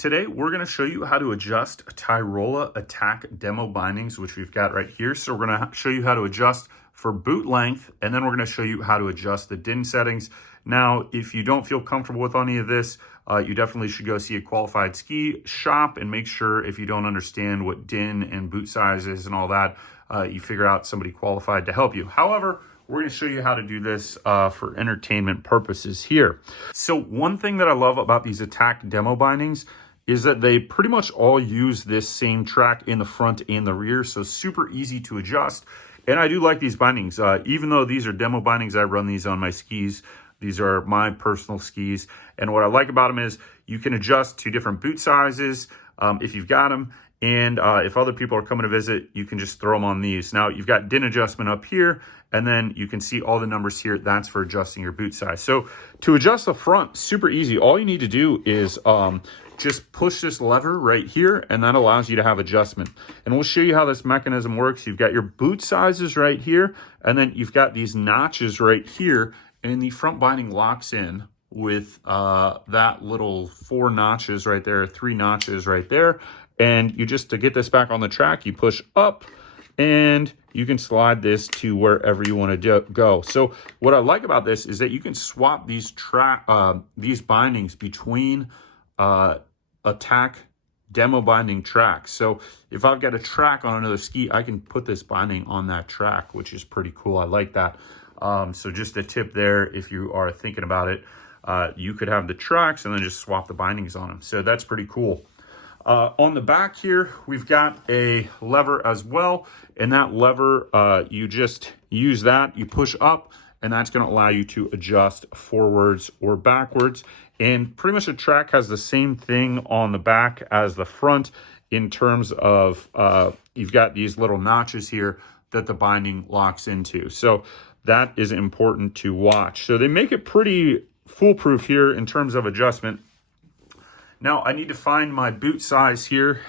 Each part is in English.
Today, we're going to show you how to adjust Tyrolia Attack Demo Bindings, which we've got right here. So we're going to show you how to adjust for boot length, and then we're going to show you how to adjust the DIN settings. Now, if you don't feel comfortable with any of this, you definitely should go see a qualified ski shop and make sure if you don't understand what DIN and boot size is and all that, you figure out somebody qualified to help you. However, we're going to show you how to do this for entertainment purposes here. So one thing that I love about these Attack Demo Bindings is that they pretty much all use this same track in the front and the rear, so super easy to adjust. And I do like these bindings. Even though these are demo bindings, I run these on my skis. These are my personal skis. And what I like about them is you can adjust to different boot sizes if you've got them. And if other people are coming to visit, you can just throw them on these. Now, you've got DIN adjustment up here, and then you can see all the numbers here. That's for adjusting your boot size. So to adjust the front, super easy. All you need to do is just push this lever right here, and that allows you to have adjustment. And we'll show you how this mechanism works. You've got your boot sizes right here, and then you've got these notches right here, and the front binding locks in with that little 4 notches right there, 3 notches right there. And you just, to get this back on the track, you push up and you can slide this to wherever you want to go. So what I like about this is that you can swap these bindings between Attack Demo Binding tracks. So if I've got a track on another ski, I can put this binding on that track, which is pretty cool. I like that. So just a tip there, if you are thinking about it, you could have the tracks and then just swap the bindings on them. So that's pretty cool. On the back here, we've got a lever as well. And that lever, you just use that, you push up, and that's going to allow you to adjust forwards or backwards. And pretty much the track has the same thing on the back as the front in terms of you've got these little notches here that the binding locks into. So that is important to watch. So they make it pretty foolproof here in terms of adjustment. Now I need to find my boot size here.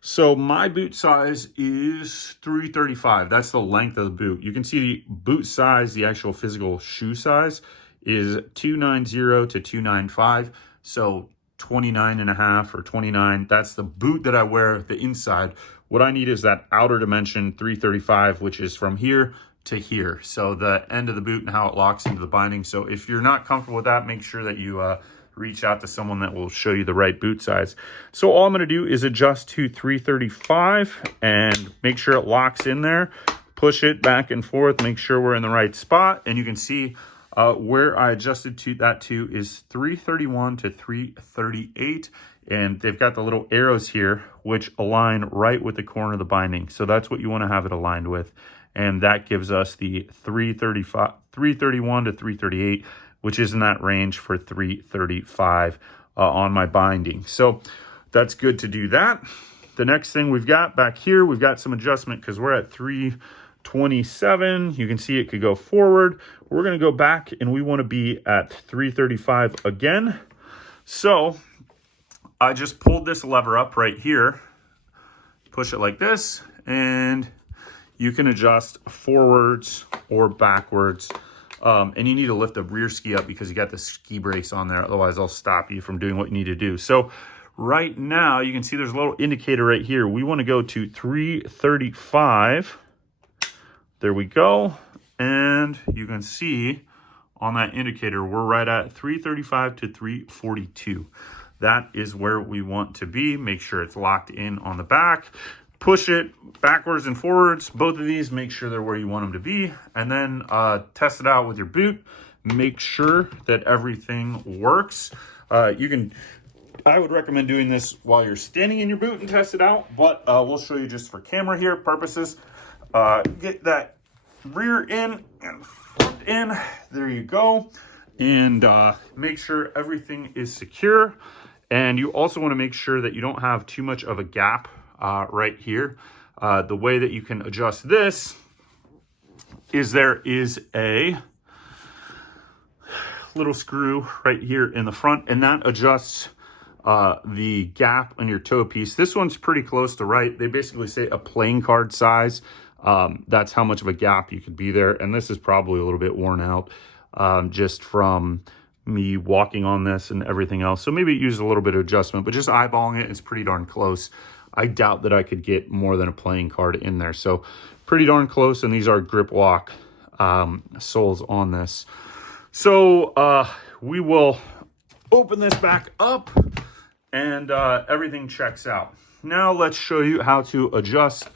So my boot size is 335. That's the length of the boot. You can see the boot size, the actual physical shoe size, is 290 to 295. So 29 and a half or 29. That's the boot that I wear, the inside. What I need is that outer dimension 335, which is from here to here. So the end of the boot and how it locks into the binding. So if you're not comfortable with that, make sure that you reach out to someone that will show you the right boot size. So all I'm going to do is adjust to 335 and make sure it locks in there. Push it back and forth, make sure we're in the right spot. And you can see where I adjusted to that to is 331 to 338. And they've got the little arrows here, which align right with the corner of the binding. So that's what you want to have it aligned with. And that gives us the 331 to 338, which is in that range for 335 on my binding. So that's good to do that. The next thing we've got back here, we've got some adjustment because we're at 327. You can see it could go forward. We're going to go back and we want to be at 335 again. So I just pulled this lever up right here, push it like this, and you can adjust forwards or backwards. And you need to lift the rear ski up because you got the ski brakes on there. Otherwise, they'll stop you from doing what you need to do. So right now, you can see there's a little indicator right here. We want to go to 335. There we go. And you can see on that indicator, we're right at 335 to 342. That is where we want to be. Make sure it's locked in on the back. Push it backwards and forwards. Both of these, make sure they're where you want them to be. And then test it out with your boot. Make sure that everything works. I would recommend doing this while you're standing in your boot and test it out. But we'll show you just for camera here purposes. Get that rear in and front in. There you go. And make sure everything is secure. And you also want to make sure that you don't have too much of a gap right here. The way that you can adjust this is there is a little screw right here in the front, and that adjusts the gap on your toe piece. This one's pretty close to right. They basically say a playing card size. That's how much of a gap you could be there. And this is probably a little bit worn out just from me walking on this and everything else. So maybe it used a little bit of adjustment, but just eyeballing it, it's pretty darn close. I doubt that I could get more than a playing card in there. So pretty darn close, and these are grip lock soles on this. So we will open this back up, and everything checks out. Now let's show you how to adjust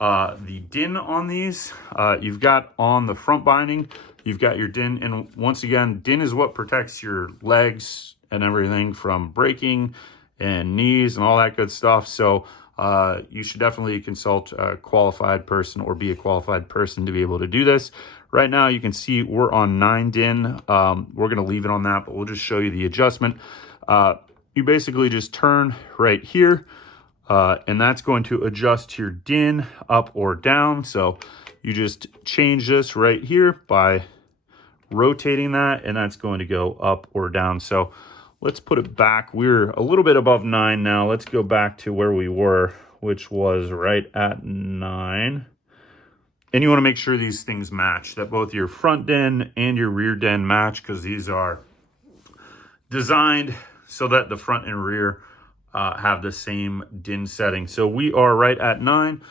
the din on these. You've got on the front binding, you've got your din, and once again, din is what protects your legs and everything from breaking and knees and all that good stuff. So you should definitely consult a qualified person or be a qualified person to be able to do this. Right now you can see we're on 9 din. We're going to leave it on that, but we'll just show you the adjustment. You basically just turn right here, and that's going to adjust your din up or down. So you just change this right here by rotating that, and that's going to go up or down. So let's put it back. We're a little bit above 9 now. Let's go back to where we were, which was right at 9. And you want to make sure these things match, that both your front din and your rear din match, because these are designed so that the front and rear have the same din setting. So we are right at 9.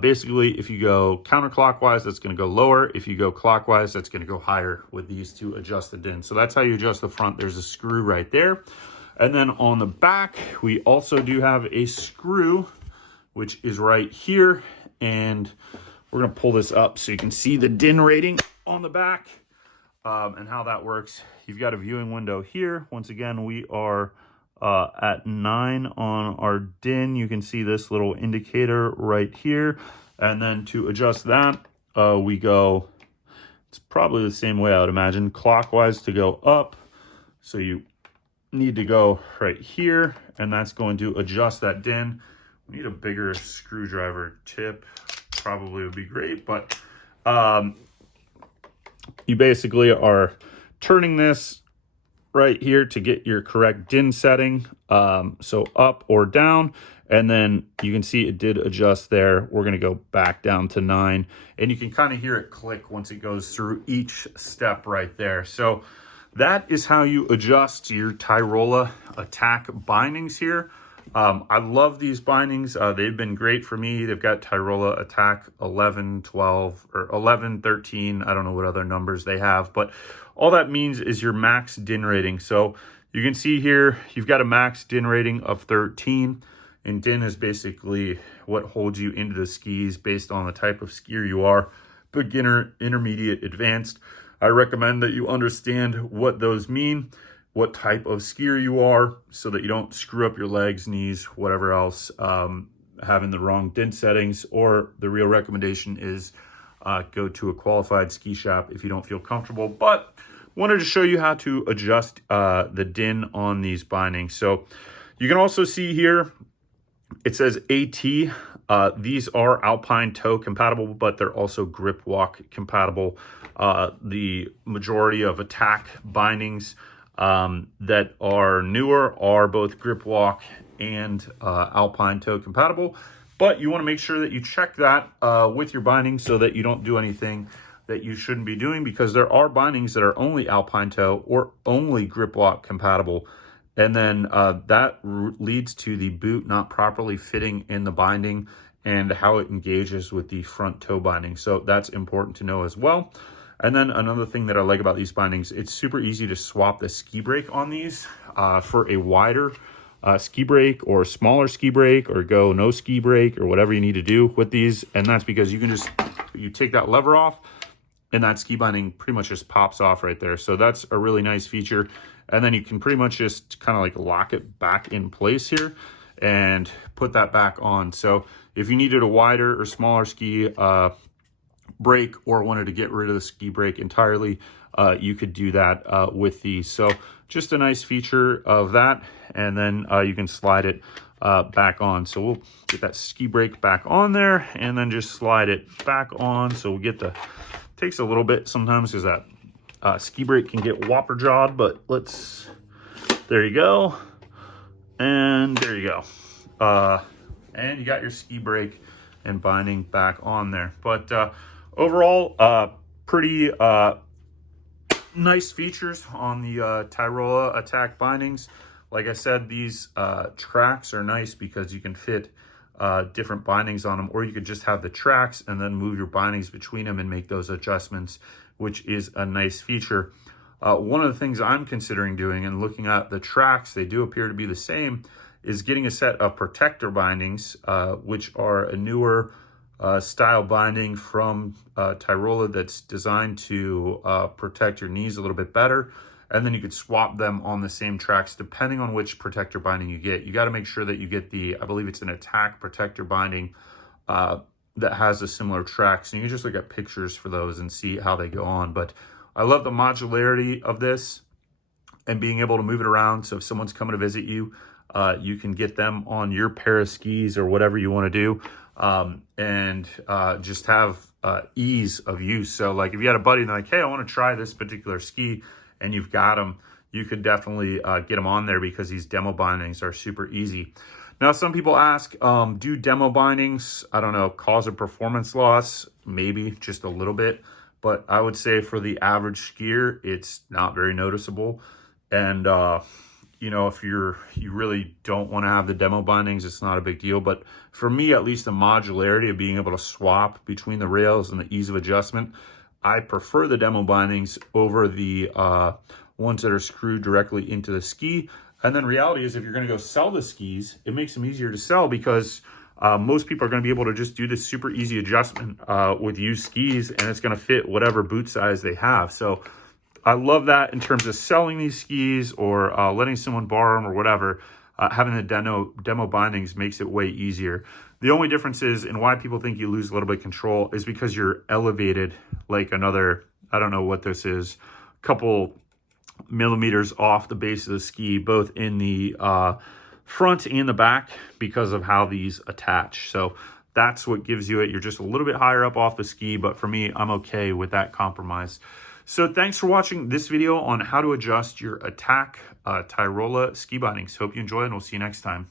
Basically, if you go counterclockwise, that's going to go lower. If you go clockwise, that's going to go higher with these to adjust the din. So that's how you adjust the front. There's a screw right there. And then on the back, we also do have a screw, which is right here. And we're going to pull this up so you can see the din rating on the back and how that works. You've got a viewing window here. Once again, we are at 9 on our din. You can see this little indicator right here. And then to adjust that, we go, it's probably the same way I would imagine, clockwise to go up. So you need to go right here, and that's going to adjust that din. We need a bigger screwdriver tip, probably would be great, but you basically are turning this right here to get your correct din setting, so up or down, and then you can see it did adjust there. We're going to go back down to 9, and you can kind of hear it click once it goes through each step right there. So that is how you adjust your Tyroila Attack bindings here. I love these bindings. They've been great for me. They've got Tyroila Attack 11, 12, or 11, 13. I don't know what other numbers they have, but all that means is your max din rating. So you can see here, you've got a max din rating of 13, and din is basically what holds you into the skis based on the type of skier you are, beginner, intermediate, advanced. I recommend that you understand what those mean, what type of skier you are, so that you don't screw up your legs, knees, whatever else, having the wrong din settings. Or the real recommendation is go to a qualified ski shop if you don't feel comfortable. But wanted to show you how to adjust the din on these bindings. So you can also see here, it says AT. These are Alpine toe compatible, but they're also grip walk compatible. The majority of Attack bindings that are newer are both grip walk and Alpine toe compatible, but you want to make sure that you check that with your binding so that you don't do anything that you shouldn't be doing, because there are bindings that are only Alpine toe or only grip walk compatible, and then that leads to the boot not properly fitting in the binding and how it engages with the front toe binding. So that's important to know as well. And then another thing that I like about these bindings, it's super easy to swap the ski brake on these for a wider ski brake or smaller ski brake, or go no ski brake, or whatever you need to do with these. And that's because you can just, you take that lever off and that ski binding pretty much just pops off right there. So that's a really nice feature. And then you can pretty much just kind of like lock it back in place here and put that back on. So if you needed a wider or smaller ski brake, or wanted to get rid of the ski brake entirely, you could do that with these. So just a nice feature of that. And then you can slide it back on. So we'll get that ski brake back on there and then just slide it back on. So we'll get the, takes a little bit sometimes because that ski brake can get whopper jawed, but let's, there you go. And there you go. And you got your ski brake and binding back on there. But overall, pretty nice features on the Tyroila Attack Bindings. Like I said, these tracks are nice because you can fit different bindings on them, or you could just have the tracks and then move your bindings between them and make those adjustments, which is a nice feature. One of the things I'm considering doing and looking at the tracks, they do appear to be the same, is getting a set of protector bindings, which are a newer style binding from Tyroila that's designed to protect your knees a little bit better. And then you could swap them on the same tracks depending on which protector binding you get. You got to make sure that you get the, I believe it's an attack protector binding that has a similar tracks. And you can just look at pictures for those and see how they go on. But I love the modularity of this and being able to move it around. So if someone's coming to visit you, you can get them on your pair of skis or whatever you want to do, and just have ease of use. So like if you had a buddy and they're like, hey, I want to try this particular ski, and you've got them, you could definitely get them on there because these demo bindings are super easy. Now, some people ask, do demo bindings, I don't know, cause a performance loss? Maybe just a little bit, but I would say for the average skier, it's not very noticeable. And, you know, if you really don't want to have the demo bindings, it's not a big deal. But for me, at least the modularity of being able to swap between the rails and the ease of adjustment, I prefer the demo bindings over the ones that are screwed directly into the ski. And then reality is if you're going to go sell the skis, it makes them easier to sell because most people are going to be able to just do this super easy adjustment with used skis, and it's going to fit whatever boot size they have. So I love that in terms of selling these skis or letting someone borrow them or whatever. Having the demo bindings makes it way easier. The only difference is, and why people think you lose a little bit of control, is because you're elevated like another, I don't know what this is, couple millimeters off the base of the ski, both in the front and the back, because of how these attach. So that's what gives you it. You're just a little bit higher up off the ski, but for me, I'm okay with that compromise. So thanks for watching this video on how to adjust your Attack Tyroila ski bindings. Hope you enjoy, and we'll see you next time.